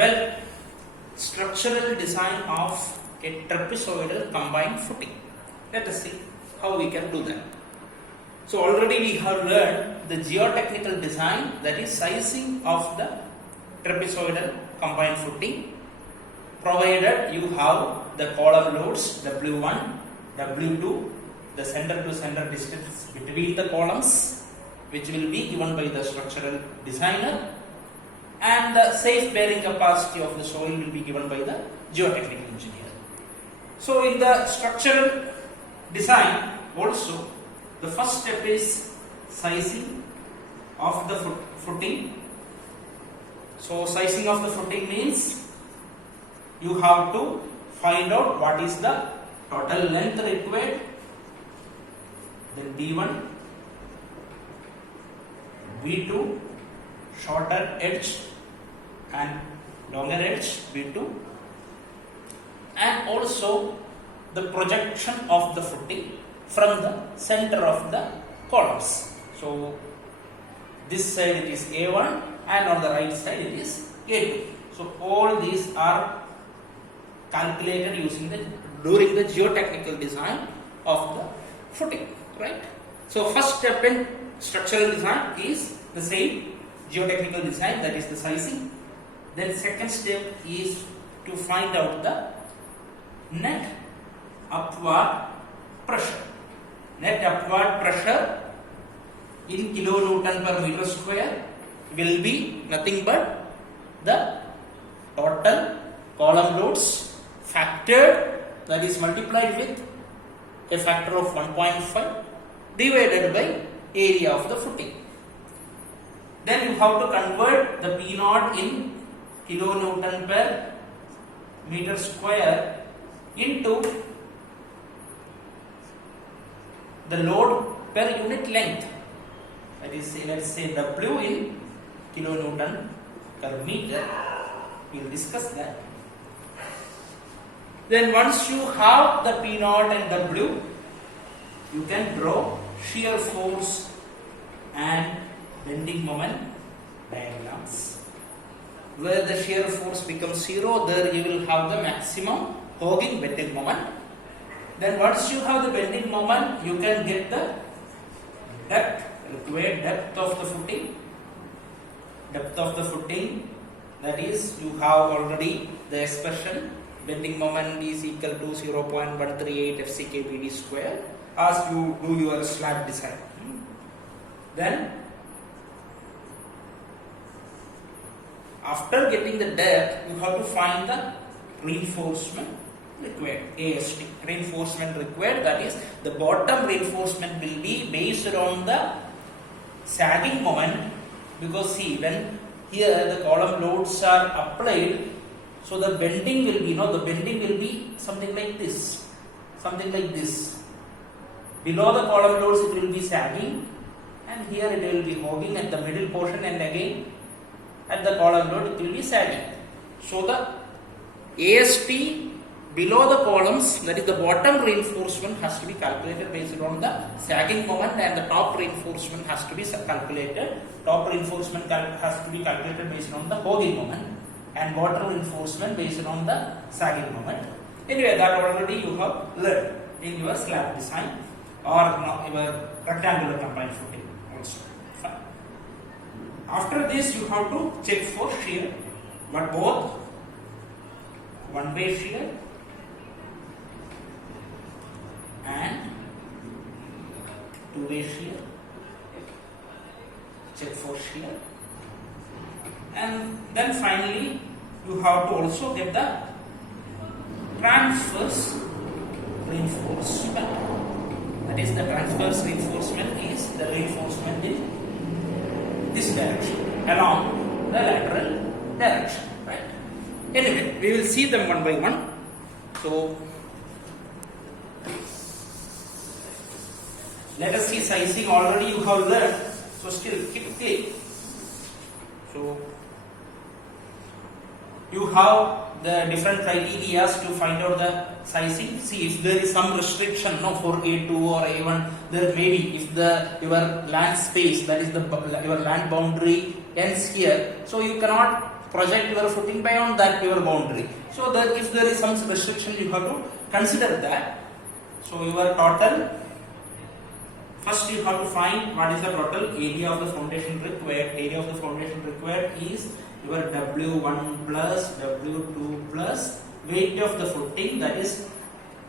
Well, structural design of a trapezoidal combined footing. Let us see how we can do that. So already we have learned the geotechnical design, that is sizing of the trapezoidal combined footing, provided you have the column loads W1, W2, the center to center distance between the columns, which will be given by the structural designer, and the safe bearing capacity of the soil will be given by the geotechnical engineer. So in the structural design also, the first step is sizing of the footing. So sizing of the footing means you have to find out what is the total length required, then B1, B2, shorter edge and longer edge B2, and also the projection of the footing from the center of the columns. So this side it is A1 and on the right side it is A2. So all these are calculated during the geotechnical design of the footing, right? So first step in structural design is the same geotechnical design, that is the sizing. Then second step is to find out the net upward pressure. Net upward pressure in kilonewton per meter square will be nothing but the total column loads factored, that is multiplied with a factor of 1.5 divided by area of the footing. Then you have to convert the P0 in kilonewton per meter square into the load per unit length, that is, let's say W in kilonewton per meter. We will discuss that. Then once you have the P0 and W, you can draw shear force and bending moment diagrams. Where the shear force becomes 0, there you will have the maximum hogging bending moment. Then once you have the bending moment, you can get the required depth of the footing. Depth of the footing, that is, you have already the expression bending moment is equal to 0.138 FCKBD square as you do your slab design. Then after getting the depth, you have to find the reinforcement required, AST, reinforcement required, that is, the bottom reinforcement will be based on the sagging moment, because see, when here the column loads are applied, so the bending will be, the bending will be something like this, Below the column loads it will be sagging, and here it will be hogging at the middle portion, and again at the column load it will be sagging. So the AST below the columns, that is the bottom reinforcement, has to be calculated based on the sagging moment, and the top reinforcement has to be calculated. Top reinforcement has to be calculated based on the hogging moment, and bottom reinforcement based on the sagging moment. Anyway, that already you have learned in your slab design or your rectangular combined footing also. Fine. After this, you have to check for shear, but both one-way shear and two-way shear. Check for shear, and then finally you have to also get the transverse reinforcement. That is, the transverse reinforcement is the reinforcement in this direction along the lateral direction, right? Anyway, we will see them one by one. So let us see sizing. Already you have learned, so still keep clean. So you have the different criteria to find out the sizing. See, if there is some restriction for A2 or A1, there may be, if your land space, that is your land boundary ends here, so you cannot project your footing beyond that your boundary. So that if there is some restriction, you have to consider that. So your total, first you have to find what is the total area of the foundation required. Area of the foundation required is your W1 plus W2 plus weight of the footing, that is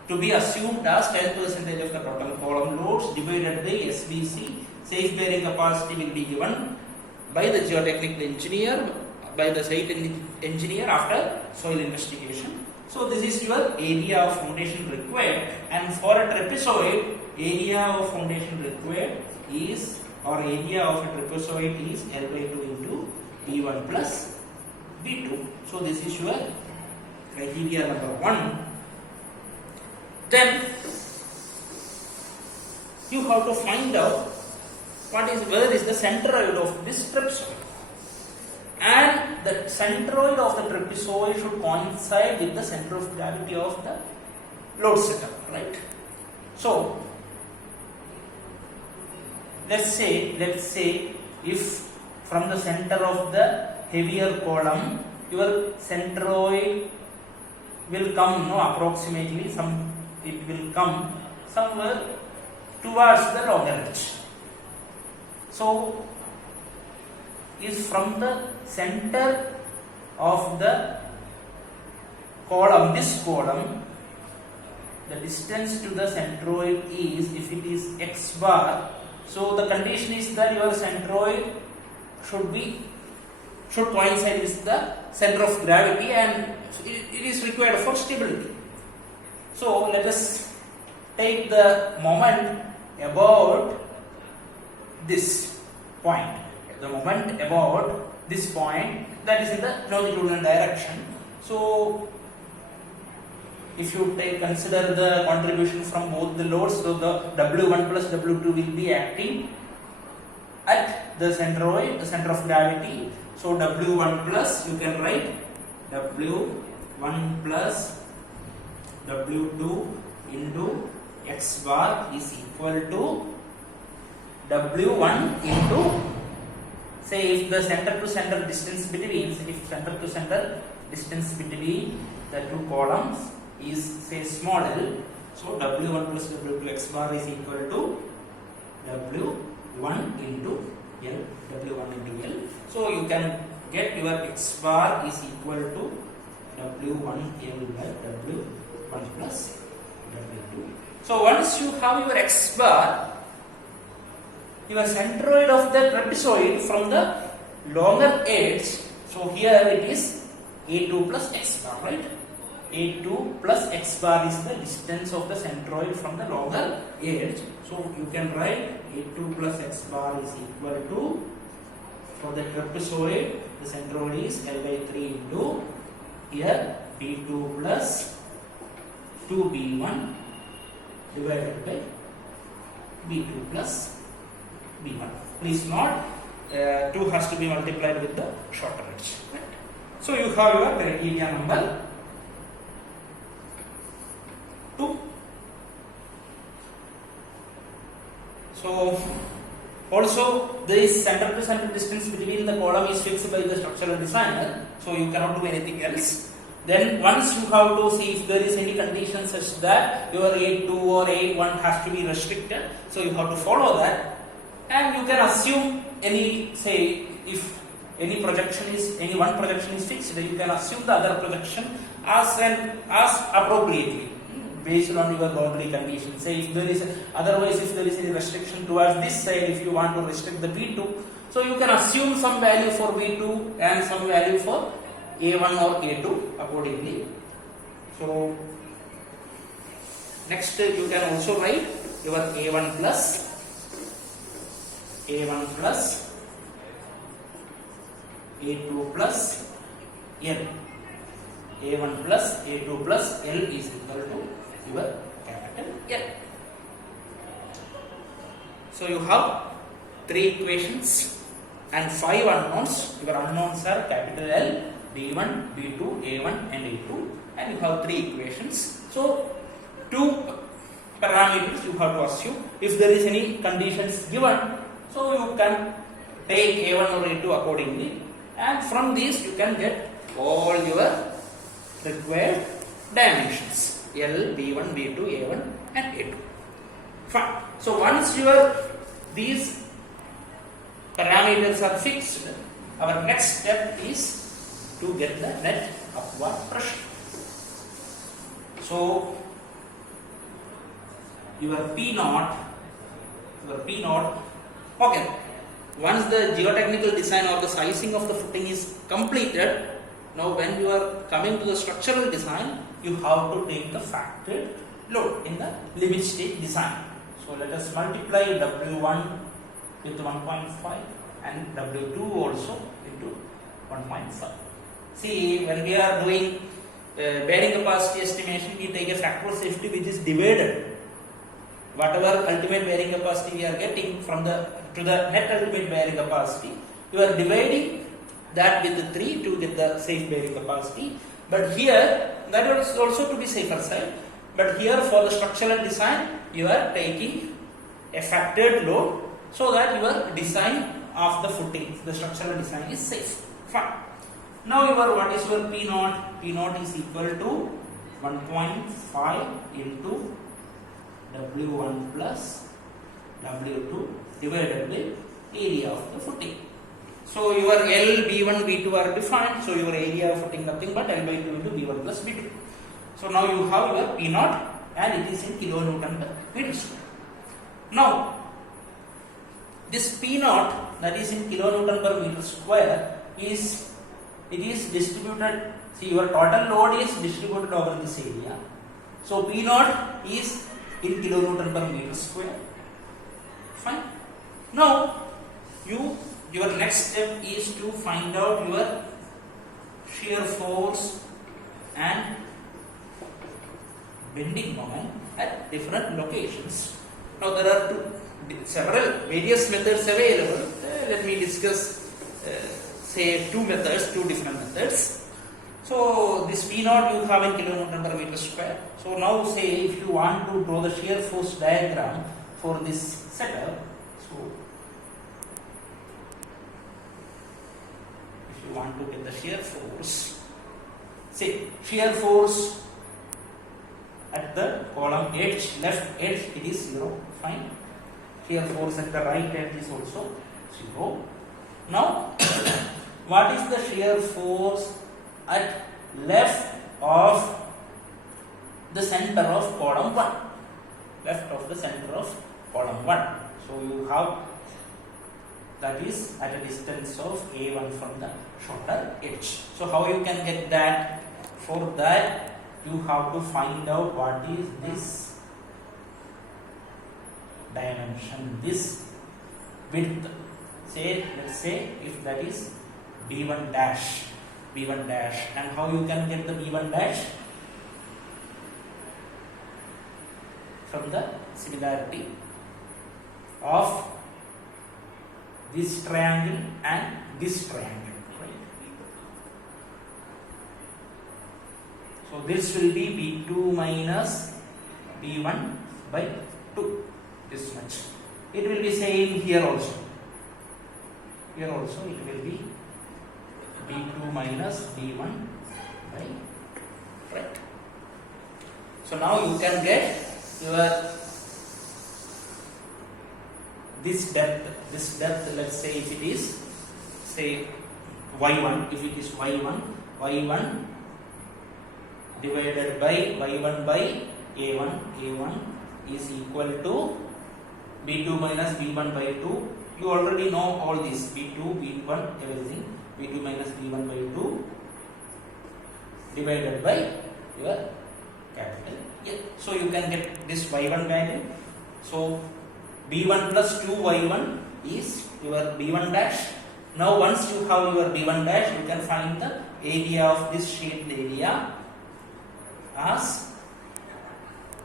to be assumed as 10% of the total column loads divided by SBC. Safe bearing capacity will be given by the geotechnical engineer, by the site engineer after soil investigation. So this is your area of foundation required, and for a trapezoid, area of foundation required is, or area of a trapezoid is L by 2 into B1 plus B2. So this is your criteria number 1. Then you have to find out where is the centroid of this trapezoid, and the centroid of the trapezoid should coincide with the center of gravity of the load setup, right? So let's say if from the center of the heavier column your centroid will come, approximately it will come somewhere towards the longer edge. So if from the center of the column, this column, the distance to the centroid is, if it is x bar, so the condition is that your centroid should coincide with the center of gravity, and it is required for stability. So let us take the moment about this point. The moment about this point, that is in the longitudinal direction. So if you consider the contribution from both the loads, so the W1 plus W2 will be acting at the centroid, the center of gravity. So W1 plus, you can write W1 plus W2 into x bar is equal to W1 into, say if the center to center distance between, the two columns is, say, small l, so W1 plus W2 x bar is equal to W1 into L, W1 into L. So you can get your x bar is equal to W1 L by W1 plus W2. So once you have your x bar, your centroid of the trapezoid from the longer edge, so here it is A2 plus x bar, right? A2 plus x bar is the distance of the centroid from the longer edge. So you can write A2 plus x bar is equal to, for the trapezoid, the centroid is L by 3 into, here B2 plus 2B1 divided by B2 plus B1. Please note, 2 has to be multiplied with the shorter edge. Right? So you have your criteria number 2. So also this center to center distance between the column is fixed by the structural designer, so you cannot do anything else. Then once you have to see if there is any condition such that your A2 or A1 has to be restricted, so you have to follow that, and you can assume any, say if any one projection is fixed, you can assume the other projection as appropriately based on your boundary condition. Say if there is otherwise if there is any restriction towards this side, if you want to restrict the V2, so you can assume some value for V2 and some value for A1 or A2 accordingly. So next you can also write your A1 plus A2 plus L. A1 plus A2 plus L is equal to your capital L. So you have 3 equations and 5 unknowns. Your unknowns are capital L, B1, B2, A1 and A2, and you have 3 equations. So 2 parameters you have to assume. If there is any conditions given, so you can take A1 or A2 accordingly, and from these you can get all your required dimensions L, B1, B2, A1 and A2. Fine. So once these parameters are fixed, our next step is to get the net upward pressure. So your P naught, okay. Once the geotechnical design or the sizing of the footing is completed, now when you are coming to the structural design, you have to take the factored load in the limit state design. So let us multiply W1 with 1.5 and W2 also into 1.5. See, when we are doing bearing capacity estimation, we take a factor of safety which is divided. Whatever ultimate bearing capacity we are getting from to the net ultimate bearing capacity, you are dividing that with the 3 to get the safe bearing capacity. But here, that is also to be safer side. But here for the structural design, you are taking a factored load so that your design of the footing, the structural design is safe. Fine. Now what is your P naught? P naught is equal to 1.5 into W1 plus W2 divided by area of the footing. So your L, B1, B2 are defined. So your area of footing nothing but L by 2 into B1 plus B2. So now you have your P naught and it is in kilonewton per meter square. Now this P naught, that is in kilonewton per meter square, is distributed. See, your total load is distributed over this area. So P naught is in kilonewton per meter square. Fine. Now your next step is to find out your shear force and bending moment at different locations. Now there are several various methods available. Let me discuss say two different methods. So this P naught you have in kilonewton per meter square. So now say if you want to draw the shear force diagram for this setup, so if you want to get the shear force, say shear force at the column edge, left edge it is 0, fine. Shear force at the right edge is also 0. Now what is the shear force at left of the center of column 1? Left of the center of column 1. So you have, that is at a distance of A1 from the shorter edge. So how you can get that? For that you have to find out what is this dimension, this width. Let's say if that is B1 dash, and how you can get the B1 dash? From the similarity of this triangle and this triangle, right? So this will be B2 minus B1 by 2, this much. It will be same here also. Here also it will be B2 minus B1 by, right? So now you can get your this depth, let's say if it is say y1, if it is y1 divided by y1 by a1 is equal to b2 minus b1 by 2. You already know all this, b2, b1, everything. b2 minus b1 by 2 divided by your capital A. So you can get this y1 value. So b1 plus 2y1 is your b1 dash. Now once you have your b1 dash, you can find the area of this shaded area as,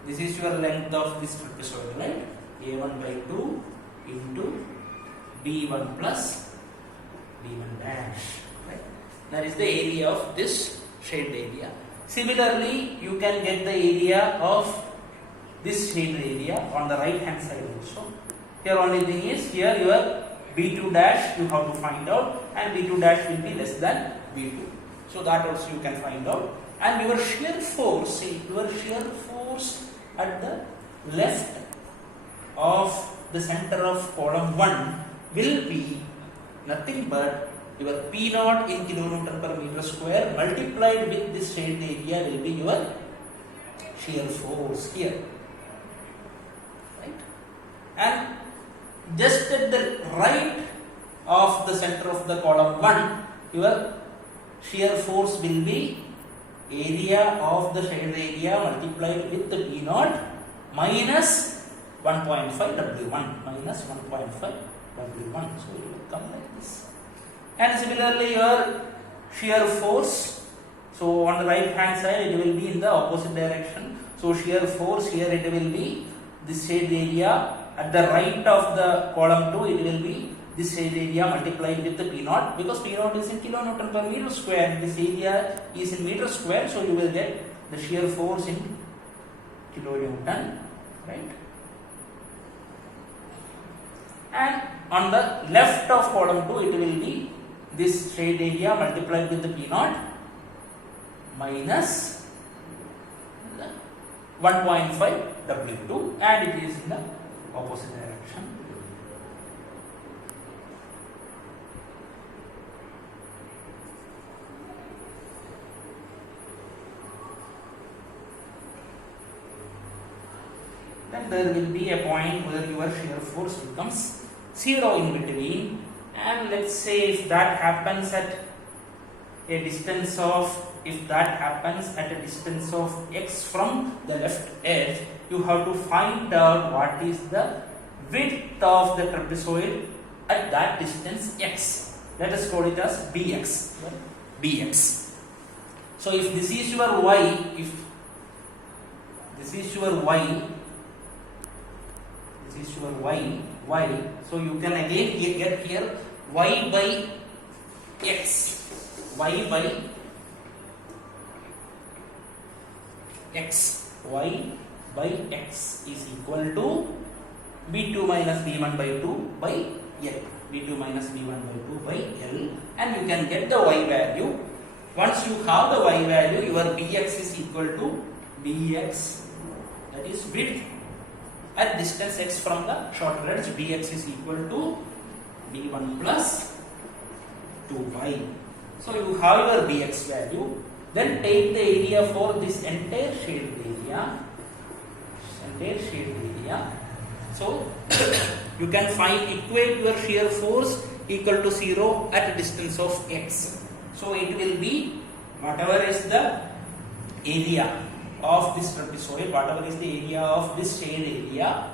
this is your length of this trapezoidal, right? a1 by 2 into b1 plus b1 dash, right? That is the area of this shaded area. Similarly, you can get the area of this shaded area on the right hand side also. Here only thing is, here your B2 dash you have to find out, and B2 dash will be less than B2. So that also you can find out. And your shear force, at the left of the center of column 1 will be nothing but your P naught in kilonewton per meter square multiplied with this shaded area will be your shear force here. Right? And just at the right of the center of the column 1, your shear force will be area of the shaded area multiplied with the P naught minus 1.5 W1 minus 1.5 W1. So it will come like this. And similarly your shear force, so on the right hand side it will be in the opposite direction. So shear force here it will be this shaded area at the right of the column 2, it will be this shaded area multiplied with the P naught, because P naught is in kilonewton per meter square, this area is in meter square, so you will get the shear force in kilonewton, right? And on the left of column 2 it will be this shaded area multiplied with the P naught minus 1.5 W2, and it is in the opposite direction. Then there will be a point where your shear force becomes 0 in between, and let's say if that happens at a distance of x from the left edge, you have to find out what is the width of the trapezoid at that distance x. Let us call it as bx. Bx. So if this is your y, y, so you can again get here y by x is equal to b2 minus b1 by 2 by L, b2 minus b1 by 2 by L, and you can get the y value. Once you have the y value, your bx is equal to bx, that is width at distance x from the shorter edge, bx is equal to b1 plus 2y. So you have your bx value. Then take the area for this entire shaded area. So you can equate your shear force equal to 0 at a distance of x. So it will be whatever is the area of this trapezoid, whatever is the area of this shaded area,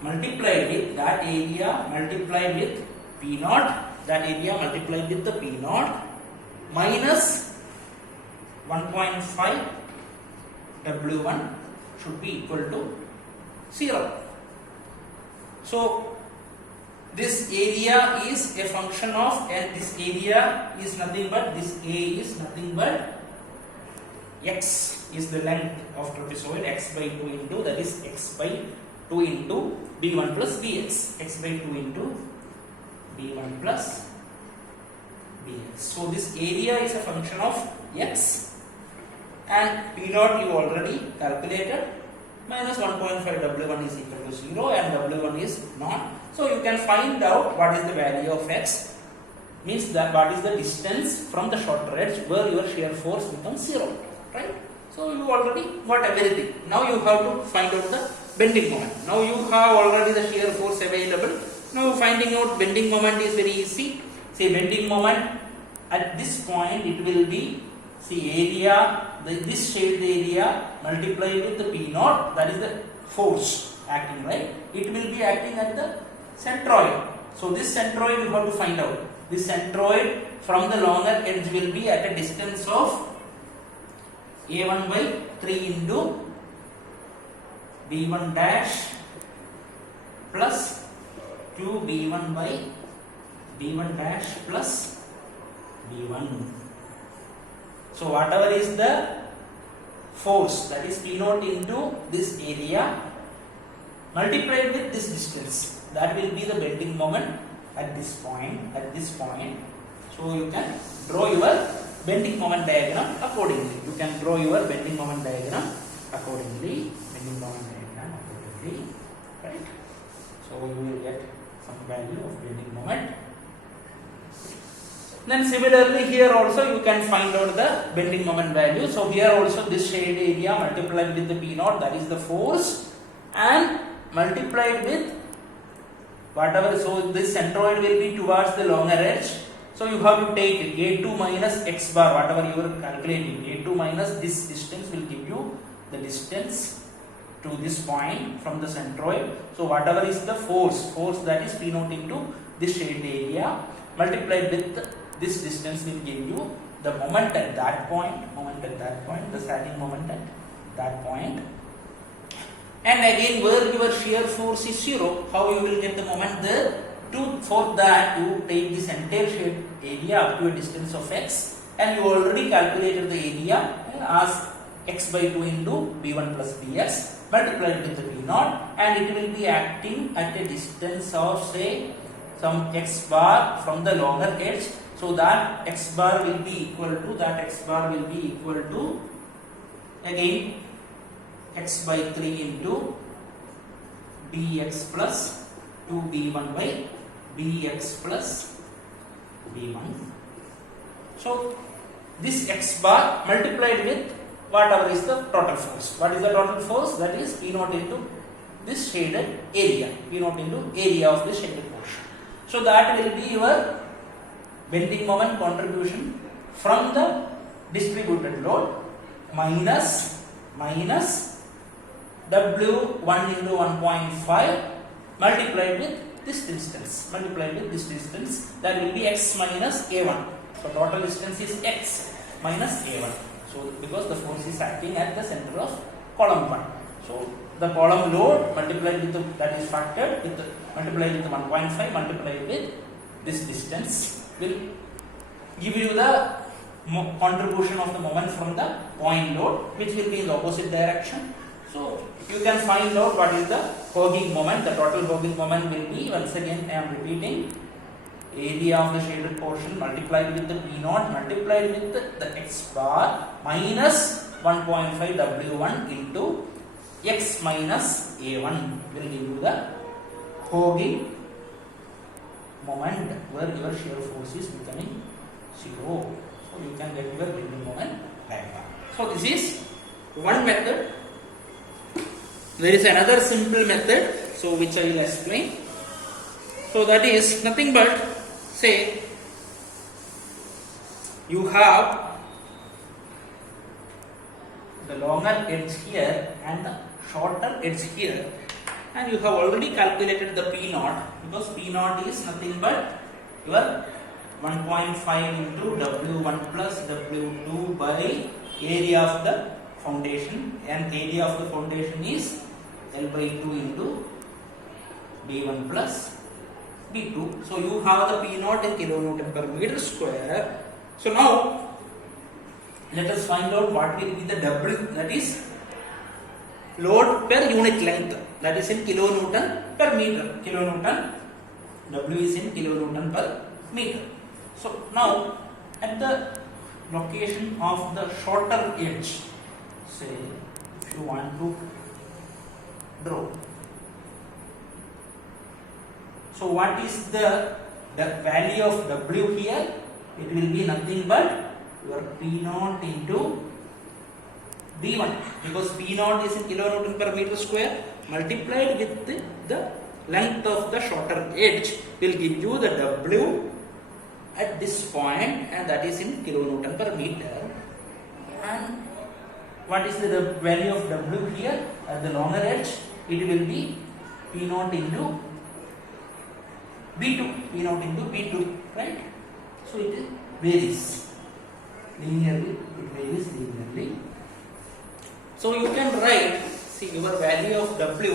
multiplied with that area multiplied with P naught, that area multiplied with the P naught minus 1.5 W1 should be equal to 0. So this area is a function of, and this area is nothing but, this A is nothing but x is the length of trapezoid, x by 2 into, that is x by 2 into b1 plus bx, x by 2 into b1 plus bx. So this area is a function of x, and P naught you already calculated, minus 1.5 W1 is equal to 0 and W1 is not. So you can find out what is the value of x, means that what is the distance from the shorter edge where your shear force becomes 0, right? So you already got everything. Now you have to find out the bending moment. Now you have already the shear force available. Now finding out bending moment is very easy. See, bending moment at this point it will be, see, area, this shaded area multiplied with the P naught, that is the force acting, right? It will be acting at the centroid. So this centroid you have to find out. This centroid from the longer edge will be at a distance of A1 by 3 into B1 dash plus 2B1 by B1 dash plus B1. So whatever is the force, that is P naught into this area multiplied with this distance, that will be the bending moment at this point. So you can draw your bending moment diagram accordingly. Right? So you will get some value of bending moment. Then similarly here also you can find out the bending moment value. So here also this shade area multiplied with the P naught, that is the force, and multiplied with whatever. So this centroid will be towards the longer edge. So you have to take A2 minus x bar, whatever you are calculating. A2 minus this distance will give you the distance to this point from the centroid. So whatever is the force that is P naught into this shaded area multiplied with this distance will give you the moment at that point, the starting moment at that point. And again, where your shear force is 0, how you will get the moment there? For that you take this entire shade area up to a distance of x, and you already calculated the area as x by 2 into b1 plus bs multiplied with the b naught, and it will be acting at a distance of say some x bar from the longer edge. So that x bar will be equal to again x by 3 into bx plus 2b1 by bx plus b1. So this x bar multiplied with whatever is the total force. What is the total force? That is P naught into this shaded area. P naught into area of the shaded portion. So that will be your bending moment contribution from the distributed load minus W1 into 1.5 multiplied with this distance. That will be x minus A1. So total distance is x minus A1. So because the force is acting at the center of column 1. So the column load multiplied with that is factored with multiplied with 1.5 multiplied with this distance will give you the contribution of the moment from the point load, which will be in the opposite direction. So you can find out what is the hogging moment. The total hogging moment will be, once again I am repeating, area of the shaded portion multiplied with the P naught multiplied with the x bar minus 1.5 W1 into x minus A1 will give you the hogging moment where your shear force is becoming 0. So you can get your bending moment diagram. So this is one method. There is another simple method, so which I will explain. So that is nothing but, say you have the longer edge here and the shorter edge here, and you have already calculated the P naught, because P naught is nothing but your 1.5 into W1 plus W2 by area of the foundation, and area of the foundation is L by 2 into B1 plus B2. So you have the P naught in kilonewton per meter square. So now let us find out what will be the W, that is load per unit length, that is in kilonewton per meter. W is in kilonewton per meter. So now at the location of the shorter edge, say if you want to draw, so what is the value of W here? It will be nothing but your P naught into B1, because P naught is in kilonewton per meter square multiplied with the length of the shorter edge will give you the W at this point, and that is in kilonewton per meter. And what is the value of W here at the longer edge? It will be P naught into B2, right? So it varies linearly. So you can write, see your value of W,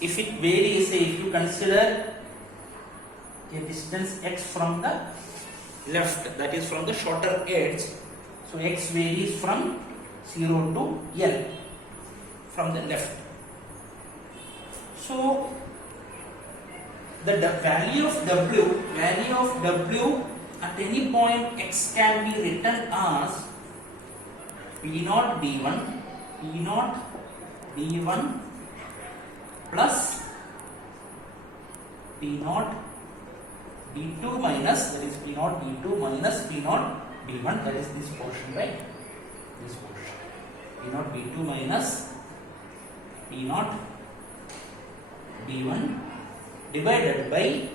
if it varies, say if you consider a distance x from the left, that is from the shorter edge, so x varies from 0 to L from the left. So the value of W at any point x can be written as P0 D1 plus P0 D2 minus, that is P0 D2 minus P0 D1, that is this portion, right? This portion. P0 D2 minus P0 D1 divided by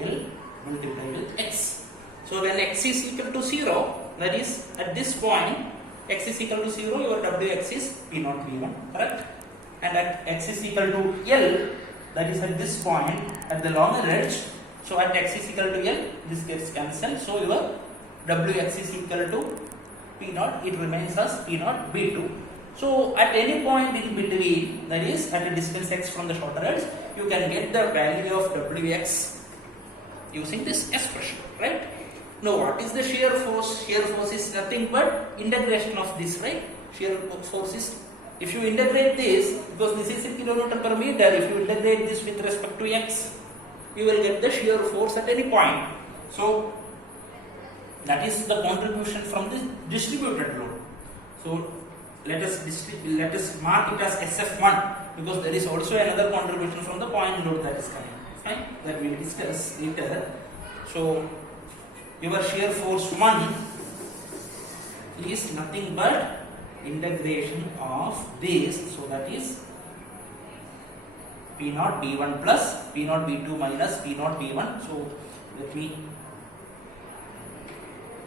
L multiplied with x. So when x is equal to 0, that is at this point x is equal to 0, your Wx is P0 V1, correct? And at x is equal to L, that is at this point at the longer edge. So at x is equal to L, this gets cancelled. So your Wx is equal to P0, it remains as P0 V2. So at any point in between, that is at a distance x from the shorter edge, you can get the value of Wx using this expression, right? Now what is the shear force? Shear force is nothing but integration of this, right? Shear force is, if you integrate this, because this is in kilonewton per meter, if you integrate this with respect to x, you will get the shear force at any point. So that is the contribution from the distributed load. So let us mark it as SF1, because there is also another contribution from the point load that is coming, fine, that we will discuss later. So your shear force 1 is nothing but integration of this, so that is P0 D1 plus P0 D2 minus P0 D1. So let me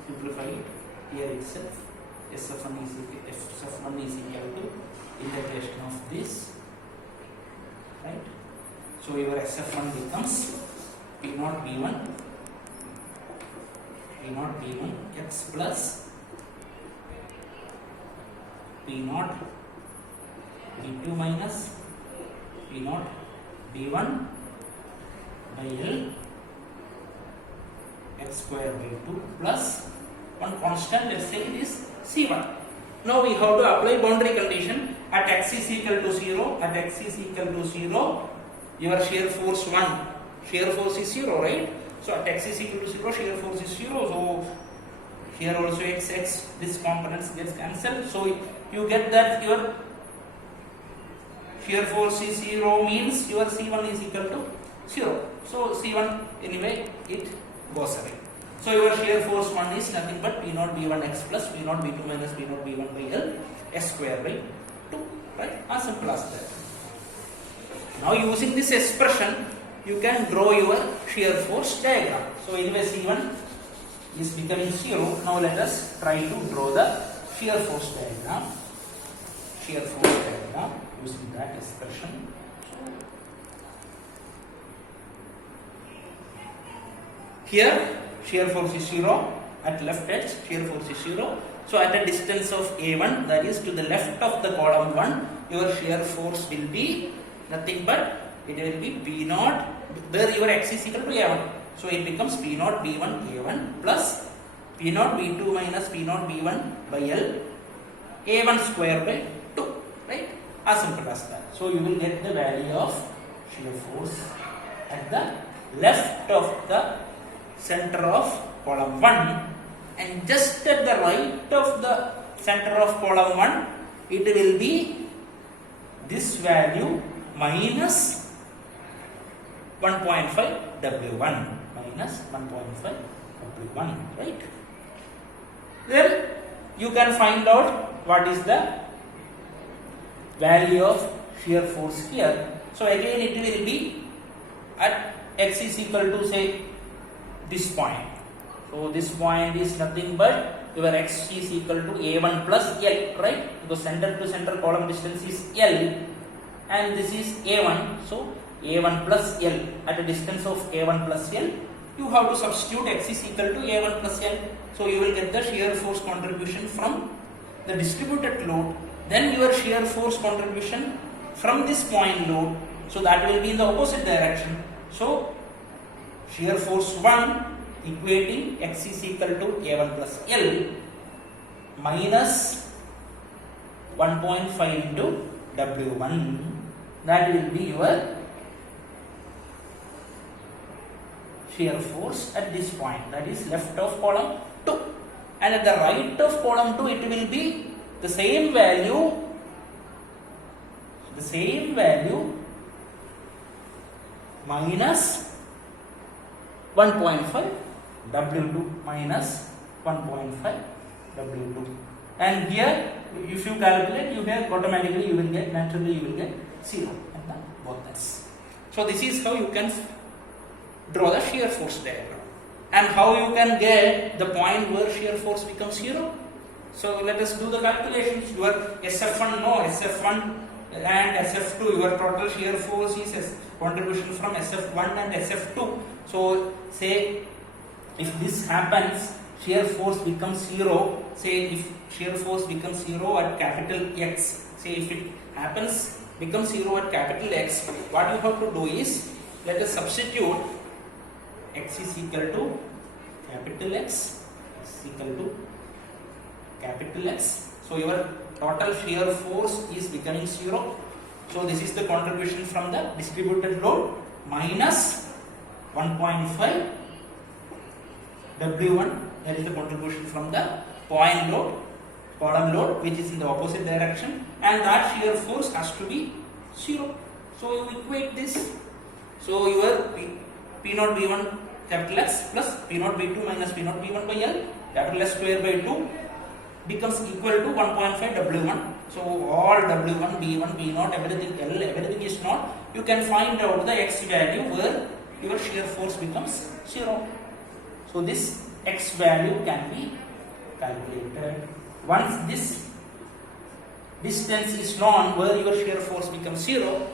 simplify it here itself. SF1 is equal to integration of this, right? So your SF1 becomes P0 D1 x plus P0 D2 minus P0 D1 by L x square by 2 plus one constant, let's say it is C1. Now we have to apply boundary condition. At x is equal to 0, your shear force 1, shear force is 0, right? So at x is equal to 0, shear force is 0. So here also x, this components gets cancelled. So you get that your shear force is 0 means your C1 is equal to 0. So C1 anyway it goes away. So your shear force 1 is nothing but P0 D1 x plus P0 D2 minus P0 D1 by L s square by 2, right? As simple as that. Now using this expression, you can draw your shear force diagram. So anyway C1 is becoming 0. Now let us try to draw the shear force diagram. Shear force diagram using that expression. Here shear force is 0, at left edge shear force is 0. So at a distance of A1, that is to the left of the column 1, your shear force will be nothing but it will be P0, there your x is equal to A1. So it becomes P0 D1 A1 plus P0 D2 minus P0 D1 by L A1 square by 2, right? As simple as that. So you will get the value of shear force at the left of the center of column 1, and just at the right of the center of column 1 it will be this value minus 1.5 W1 minus 1.5 W1, right? Then you can find out what is the value of shear force here. So again it will be at x is equal to say this point. So this point is nothing but your x is equal to A1 plus L, right? Because center to center column distance is L and this is A1. So A1 plus L, at a distance of A1 plus L, you have to substitute x is equal to A1 plus L. So you will get the shear force contribution from the distributed load, then your shear force contribution from this point load. So that will be in the opposite direction. So shear force 1 equating x is equal to A1 plus L minus 1.5 into W1. That will be your shear force at this point, that is left of column 2. And at the right of column 2, it will be the same value minus 1.5 W2 minus 1.5 W2. And here, if you calculate, you get automatically, you will get 0 at the both ends. So this is how you can draw the shear force diagram. And how you can get the point where shear force becomes 0. So let us do the calculations. Your SF1, no, SF1 and SF2, your total shear force is contribution from SF1 and SF2. So say if this happens, shear force becomes 0. Say if shear force becomes 0 at capital X, say if it happens becomes 0 at capital X, what you have to do is, let us substitute X is equal to capital X is equal to capital X. So your total shear force is becoming 0. So this is the contribution from the distributed load minus 1.5 W1, that is the contribution from the point load, column load, which is in the opposite direction, and that shear force has to be 0. So you equate this. So your P0 V1 capital X plus P0 V2 minus P0 V1 by L, capital S square by 2 becomes equal to 1.5 W1. So all W1, B1, B0, everything L, everything is not. You can find out the X value where your shear force becomes 0. So this X value can be calculated. Once this distance is known where your shear force becomes 0,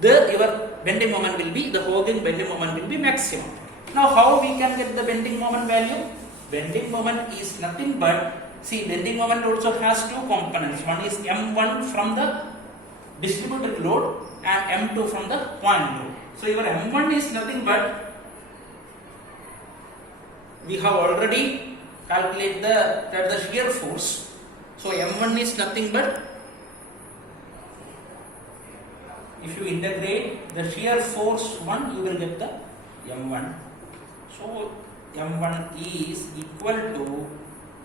there your bending moment will be, the holding bending moment will be maximum. Now how we can get the bending moment value? Bending moment is nothing but, see, bending moment also has two components. One is M1 from the distributed load and M2 from the point load. So your M1 is nothing but, we have already calculated the shear force. So M1 is nothing but, if you integrate the shear force 1, you will get the M1. So M1 is equal to,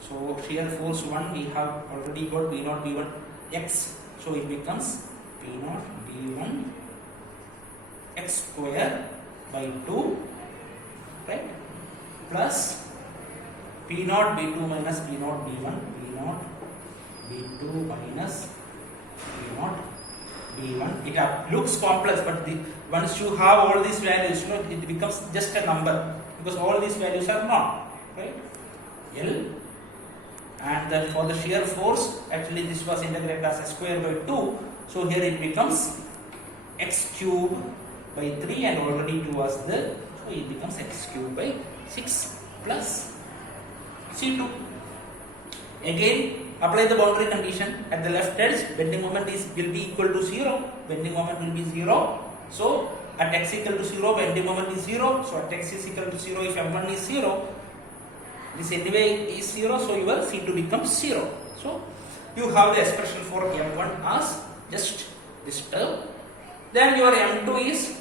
so shear force 1 we have already got P0 B1 X. So it becomes P0 B1 X square by 2, right, plus P0 B2 minus P0 B1, P0 B2 minus P0 B1. It looks complex, but once you have all these values, it becomes just a number, because all these values are not, right? L, and then for the shear force, actually this was integrated as a square by 2, so here it becomes x cube by 3, and already 2 was there, so it becomes x cube by 6 plus C2. Again, apply the boundary condition at the left edge. Bending moment will be equal to 0. Bending moment will be 0. So at x equal to 0, bending moment is 0. So at x is equal to 0, if M1 is 0, this anyway is 0. So your C2 becomes 0. So you have the expression for M1 as just this term. Then your M2 is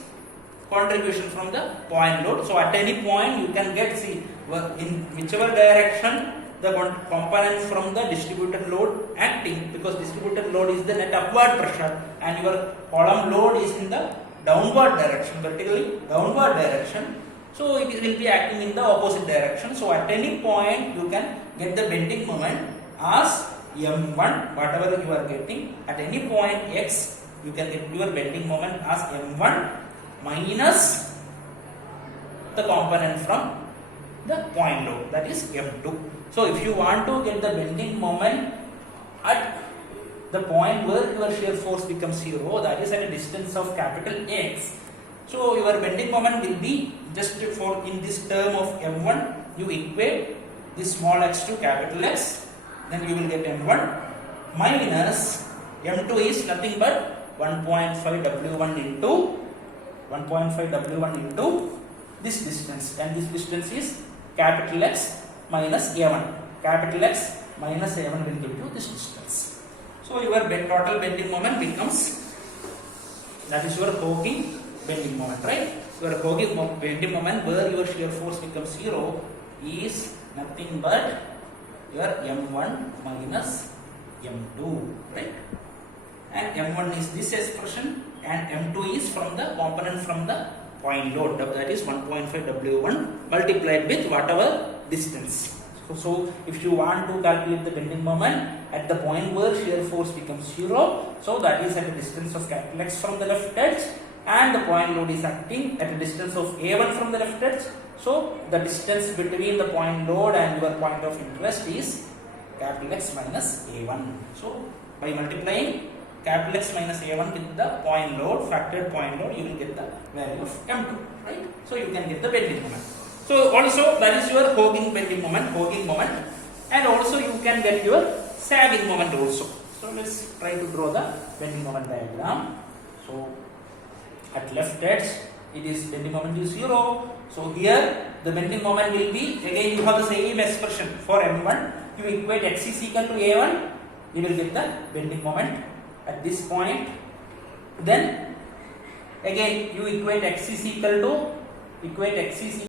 contribution from the point load. So at any point you can get, see, in whichever direction the component from the distributed load acting, because distributed load is the net upward pressure and your column load is in the downward direction, vertically downward direction. So it will be acting in the opposite direction. So at any point you can get the bending moment as M1, whatever you are getting. At any point X, you can get your bending moment as M1 minus the component from the point load, that is M2. So if you want to get the bending moment at the point where your shear force becomes 0, that is at a distance of capital X. So your bending moment will be just for in this term of M1, you equate this small x to capital X, then you will get M1 minus M2 is nothing but 1.5 W1 into this distance, and this distance is capital X minus A1. Capital X minus A1 will give you this distance. So your total bending moment becomes, that is your Hawking bending moment, right? Your Hawking bending moment where your shear force becomes 0 is nothing but your M1 minus M2, right? And M1 is this expression and M2 is from the component from the point load, that is 1.5 W1 multiplied with whatever distance. So if you want to calculate the bending moment at the point where shear force becomes 0, so that is at a distance of capital X from the left edge, and the point load is acting at a distance of A1 from the left edge. So the distance between the point load and your point of interest is capital X minus A1. So by multiplying capital X minus A1 with the point load, factored point load, you will get the value of M2, right? So you can get the bending moment. So also that is your Hawking bending moment, and also you can get your sagging moment also. So let's try to draw the bending moment diagram. So at left edge it is bending moment is 0. So here the bending moment will be, again you have the same expression for M1. You equate X is equal to A1, you will get the bending moment at this point. Then again you equate X is equal to